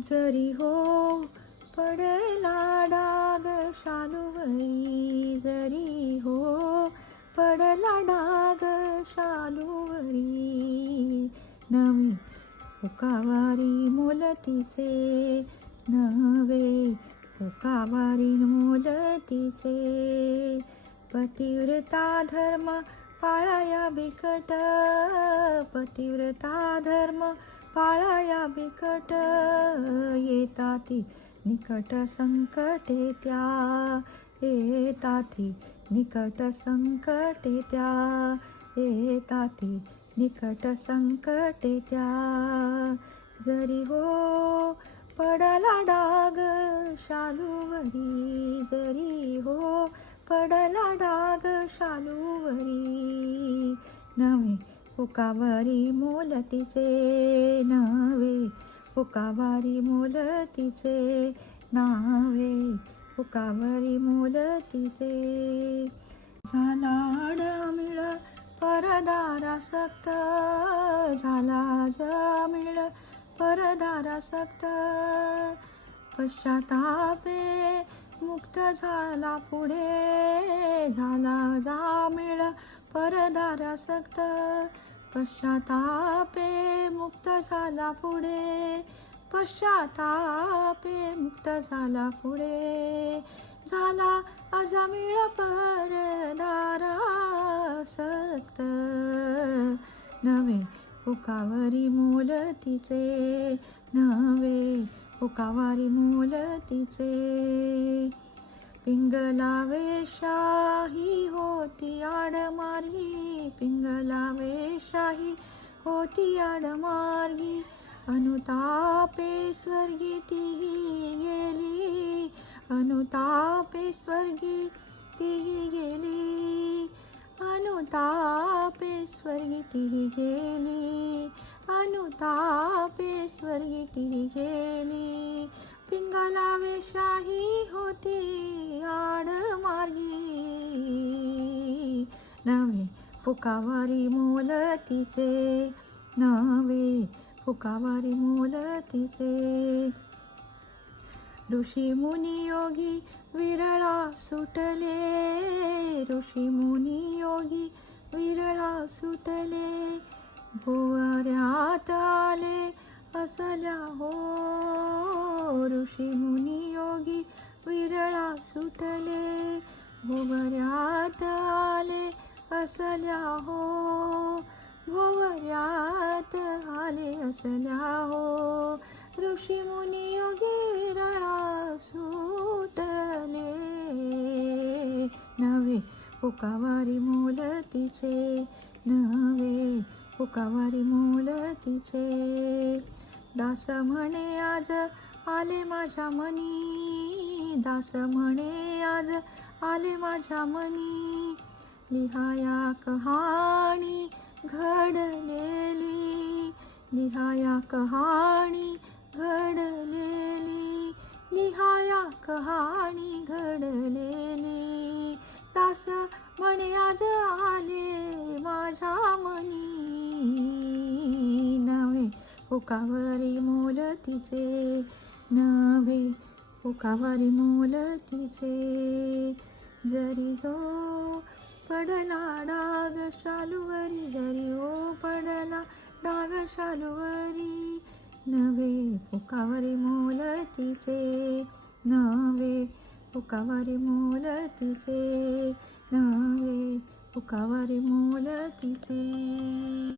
जरी हो पडला डाग शालूवरी, जरी हो पडला डाग शालूवरी, नवी फुकावारी मोलतीचे, नवे फुकावारी मोलतीचे. पतिव्रता धर्म पाळाया बिकट, पतिव्रता धर्म पाळाया बिकट, येताती निकट संकटे त्या, येताती निकट संकटे त्या, येताती निकट संकटे त्या. जरी हो पडला डाग शालूवरी, जरी हो पडला डाग शालूवरी, नवे फुकावारी मोलतीचे, नवे फुकावारी मोलतीचे, नावे फुकावारी मोलतीचे. झाला अडमिळ परदारा सक्त, झाला जमिळ परदारा सक्त, पश्चातापे मुक्त झाला पुढे, झाला जामिळ परदारा सक्त, पश्चातापे मुक्त झाला पुढे, पश्चातापे मुक्त झाला पुढे. झाला अजामिळ परदारा सक्त, नवे फुकावारी मोलतीचे, नवे फुकावारी मोलतीचे. पिंगलावे शाही होती आडमार्गी, पिंगलावे शाही होती आडमार्गी, अनुतापे स्वर्गी तीही गेली, अनुतापे स्वर्गी तीही गेली, अनुतापे स्वर्गी तीही गेली, अनुतापे स्वर्गी तीही गेली. पिंगलावे शाही होती आडमार्गी, नवे फुकावारी मोलतीचे, नवे फुकावारी मोलतीचे. ऋषी मुनी योगी विरळा सुटले, ऋषी मुनी योगी विरळा सुटले, भुवऱ्यात आले असल्या हो, ऋषी मुनी योगी विरळा सुटले, भुवऱ्यात आले असल्या हो, भुवऱ्यात आले असल्या हो. ऋषी मुनी योगी विरळा सुटले, नवे फुकावारी मोलतीचे, नवे फुकावारी मोलतीचे. दास म्हणे आज आले माझ्या मनी, दास म्हणे आज आले माझ्या मनी, लिहाया कहाणी घडलेली, लिहाया कहाणी घडलेली, लिहाया कहाणी घडलेली. दास म्हणे आज आले माझ्या मनी, नवे फुकावारी मोलतीचे, नवे फुकावारी मोलतीचे. जरी जो पडला डाग शालूवरी, जरी हो पडला डाग शालूवरी, नवे फुकावारी मोलतीचे, नवे फुकावारी मोलतीचे, नवे फुकावारी मोलतीचे.